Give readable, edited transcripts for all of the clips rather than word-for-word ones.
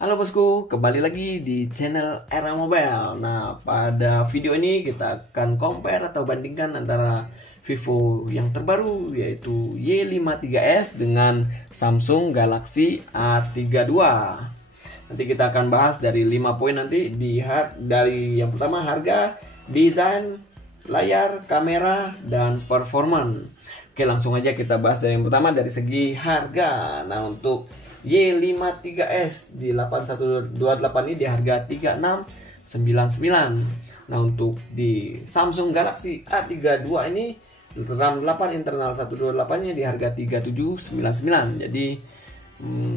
Halo bosku, kembali lagi di channel Era Mobile. Nah, pada video ini kita akan compare atau bandingkan antara Vivo yang terbaru yaitu Y53s dengan Samsung Galaxy A32. Nanti kita akan bahas dari 5 poin nanti dari yang pertama harga, desain, layar, kamera, dan performan. Oke, langsung aja kita bahas dari yang pertama dari segi harga. Nah, untuk Y53s di 8128 ini di harga 3699. Nah, untuk di Samsung Galaxy A32 ini RAM 8 internal 128-nya di harga 3799. Jadi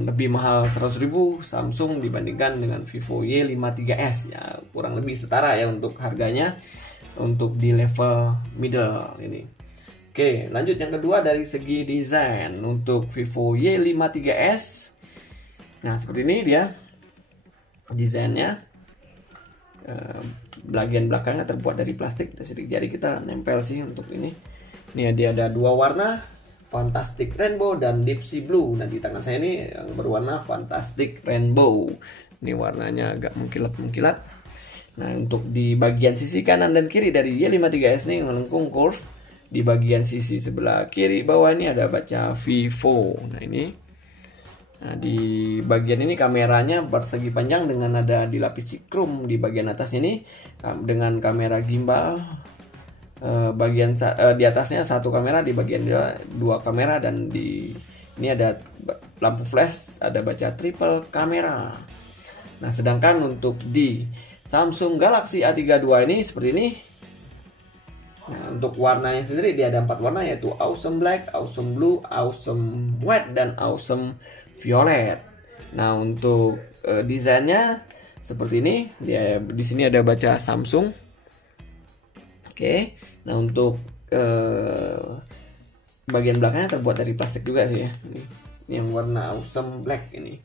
lebih mahal 100.000 Samsung dibandingkan dengan Vivo Y53s, ya kurang lebih setara ya untuk harganya untuk di level middle ini. Oke, lanjut yang kedua dari segi desain untuk Vivo Y53s. Nah, seperti ini dia desainnya. Bagian belakangnya terbuat dari plastik. Sidik jari kita nempel sih untuk ini. Ini dia ada dua warna, Fantastic Rainbow dan Deep Sea Blue. Nah, di tangan saya ini yang berwarna Fantastic Rainbow. Ini warnanya agak mengkilat-mengkilat. Nah, untuk di bagian sisi kanan dan kiri dari Y53s ini melengkung curve. Di bagian sisi sebelah kiri bawah ini ada baca Vivo. Nah, ini. Nah, di bagian ini kameranya persegi panjang dengan ada dilapisi chrome di bagian atas ini dengan kamera gimbal. Di atasnya satu kamera, di bagian dua kamera, dan di ini ada lampu flash, ada baca triple kamera. Nah, sedangkan untuk di Samsung Galaxy A32 ini seperti ini. Nah, untuk warnanya sendiri dia ada 4 warna, yaitu Awesome Black, Awesome Blue, Awesome White, dan Awesome Violet. Nah, untuk desainnya seperti ini. Dia di sini ada baca Samsung. Oke. Nah, untuk bagian belakangnya terbuat dari plastik juga sih ya. Ini yang warna Awesome Black ini.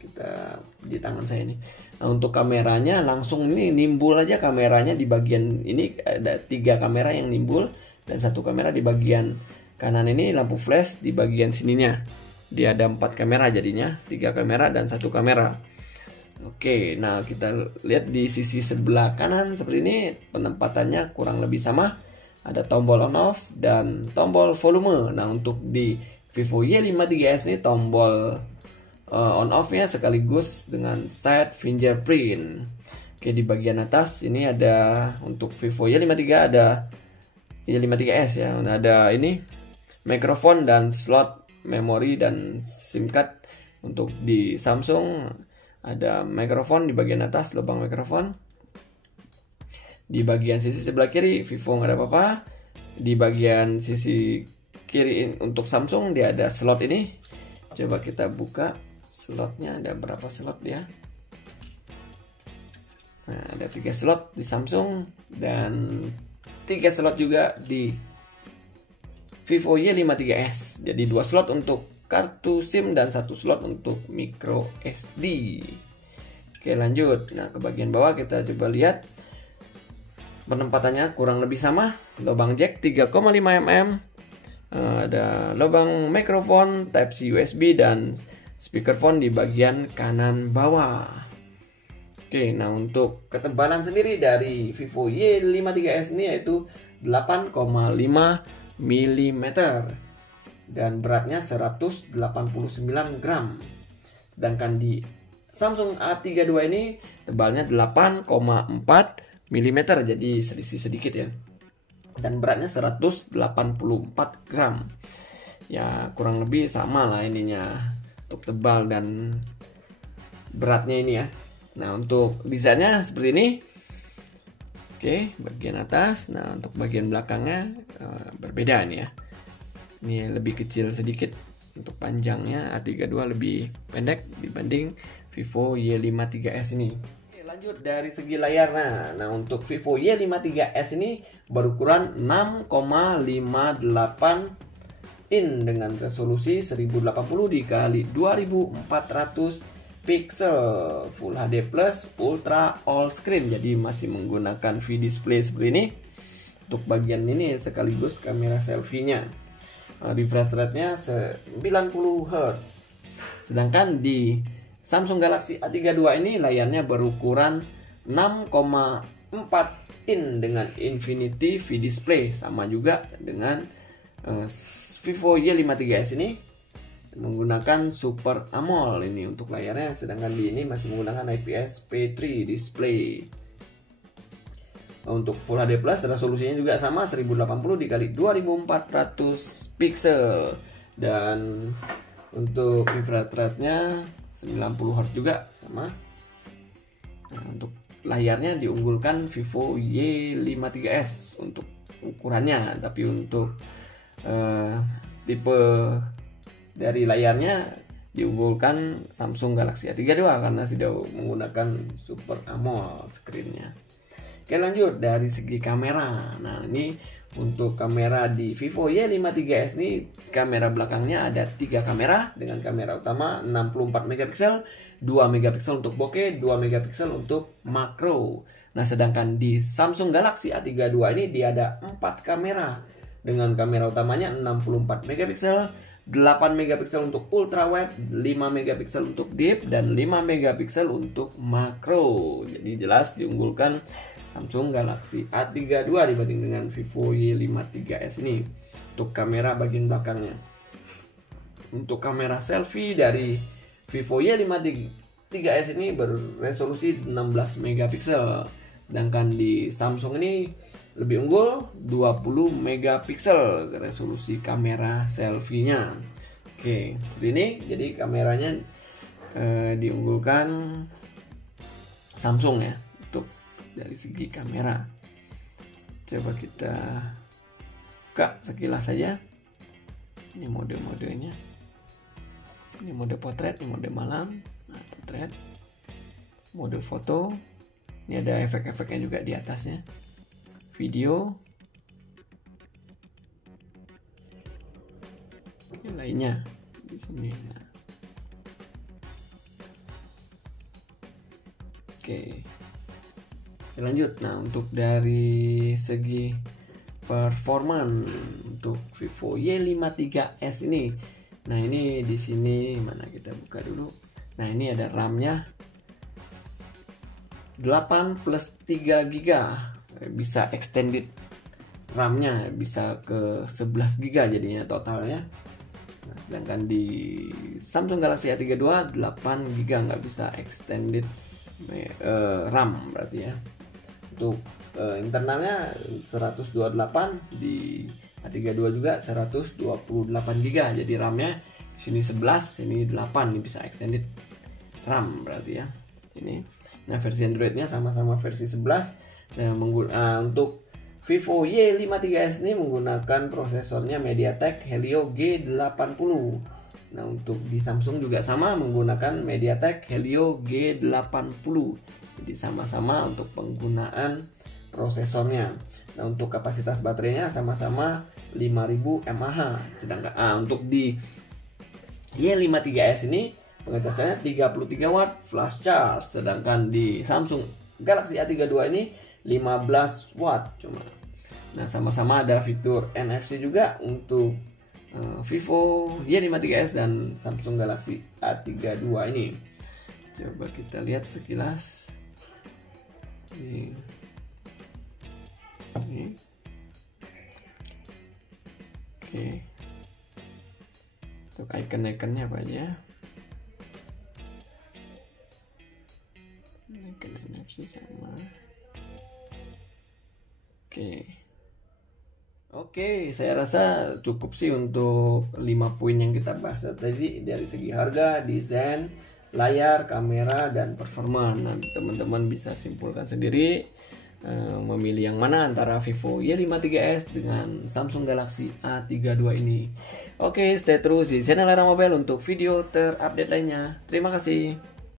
Kita di tangan saya ini. Nah, untuk kameranya langsung ini nimbul aja kameranya di bagian ini, ada 3 kamera yang nimbul dan 1 kamera di bagian kanan ini, lampu flash di bagian sininya. Dia ada 4 kamera jadinya, 3 kamera dan 1 kamera. Oke, nah kita lihat di sisi sebelah kanan seperti ini, penempatannya kurang lebih sama. Ada tombol on off dan tombol volume. Nah, untuk di Vivo Y53s ini tombol on off nya sekaligus dengan side fingerprint. Oke, di bagian atas ini ada untuk Vivo Y53 ada Y53s ya. Nah, ada ini mikrofon dan slot memori dan SIM card. Untuk di Samsung ada mikrofon di bagian atas, lubang mikrofon. Di bagian sisi sebelah kiri Vivo nggak ada apa-apa. Di bagian sisi kiri untuk Samsung dia ada slot ini. Coba kita buka slotnya, ada berapa slot dia. Nah, ada 3 slot di Samsung dan 3 slot juga di Vivo Y53s. Jadi 2 slot untuk kartu SIM dan 1 slot untuk micro SD. Oke, lanjut. Nah, ke bagian bawah kita coba lihat. Penempatannya kurang lebih sama. Lubang jack 3,5 mm. Ada lubang mikrofon Type-C USB dan speakerphone di bagian kanan bawah. Oke, nah untuk ketebalan sendiri dari Vivo Y53s ini yaitu 8,5 mm dan beratnya 189 gram. Sedangkan di Samsung A32 ini tebalnya 8,4 mm, jadi selisih sedikit ya. Dan beratnya 184 gram. Ya, kurang lebih sama lah ininya untuk tebal dan beratnya ini ya. Nah, untuk desainnya seperti ini. Oke, bagian atas. Nah, untuk bagian belakangnya berbeda nih ya. Ini lebih kecil sedikit untuk panjangnya. A32 lebih pendek dibanding Vivo Y53s ini. Oke, lanjut dari segi layarnya. Nah, untuk Vivo Y53s ini berukuran 6,58 in dengan resolusi 1080 dikali 2400 pixel, Full HD Plus, Ultra All Screen. Jadi masih menggunakan V-display seperti ini. Untuk bagian ini sekaligus kamera selfie-nya. Refresh rate-nya 90 Hz. Sedangkan di Samsung Galaxy A32 ini layarnya berukuran 6,4 in dengan Infinity V Display, sama juga dengan Vivo Y53s ini menggunakan Super AMOLED ini untuk layarnya, sedangkan di ini masih menggunakan IPS P3 display. Untuk Full HD Plus resolusinya juga sama 1080 x 2400 pixel, dan untuk refresh rate-nya 90 Hz juga sama. Nah, untuk layarnya diunggulkan Vivo Y53s untuk ukurannya, tapi untuk tipe dari layarnya diunggulkan Samsung Galaxy A32 karena sudah menggunakan Super AMOLED screen-nya. Oke, lanjut dari segi kamera. Nah, ini untuk kamera di Vivo Y53s ini, kamera belakangnya ada 3 kamera dengan kamera utama 64 megapiksel, 2 megapiksel untuk bokeh, 2 megapiksel untuk makro. Nah, sedangkan di Samsung Galaxy A32 ini dia ada 4 kamera dengan kamera utamanya 64 megapiksel, 8 megapiksel untuk ultra wide, 5 megapiksel untuk deep, dan 5 megapiksel untuk makro. Jadi jelas diunggulkan Samsung Galaxy A32 dibanding dengan Vivo Y53s ini untuk kamera bagian belakangnya. Untuk kamera selfie dari Vivo Y53s ini beresolusi 16 megapiksel, sedangkan di Samsung ini lebih unggul 20 megapiksel resolusi kamera selfie-nya. Oke, ini jadi kameranya diunggulkan Samsung ya untuk dari segi kamera. Coba kita buka sekilas saja. Ini mode-modenya. Ini mode potret, ini mode malam. Nah, potret. Mode foto. Ini ada efek-efeknya juga di atasnya. Video. Ini lainnya di sini. Nah. Oke. Lanjut. Nah, untuk dari segi performan untuk Vivo Y53s ini. Nah, ini di sini mana kita buka dulu. Nah, ini ada RAM-nya 8 plus 3 GB. Bisa extended RAM-nya bisa ke 11 GB jadinya totalnya. Nah, sedangkan di Samsung Galaxy A32 8 GB, nggak bisa extended RAM berarti ya. Untuk internalnya 128, di A32 juga 128 GB. Jadi RAM-nya sini 11, ini 8, ini bisa extended RAM berarti ya. Ini. Nah, versi Android-nya sama-sama versi 11. Nah, untuk Vivo Y53s ini menggunakan prosesornya MediaTek Helio G80. Nah, untuk di Samsung juga sama menggunakan MediaTek Helio G80. Jadi sama-sama untuk penggunaan prosesornya. Nah, untuk kapasitas baterainya sama-sama 5000 mAh. Sedangkan untuk di Y53s ini pengecasannya 33 watt flash charge. Sedangkan di Samsung Galaxy A32 ini 15 watt cuma. Nah, sama-sama ada fitur NFC juga untuk Vivo Y53s dan Samsung Galaxy A32 ini. Coba kita lihat sekilas. Ini. Oke. Untuk icon-iconnya apa aja? Icon NFC sama. Oke, saya rasa cukup sih untuk 5 poin yang kita bahas tadi dari segi harga, desain, layar, kamera, dan performa. Nah, teman-teman bisa simpulkan sendiri memilih yang mana antara Vivo Y53s dengan Samsung Galaxy A32 ini. Oke, stay terus di channel Lara Mobile untuk video terupdate lainnya. Terima kasih.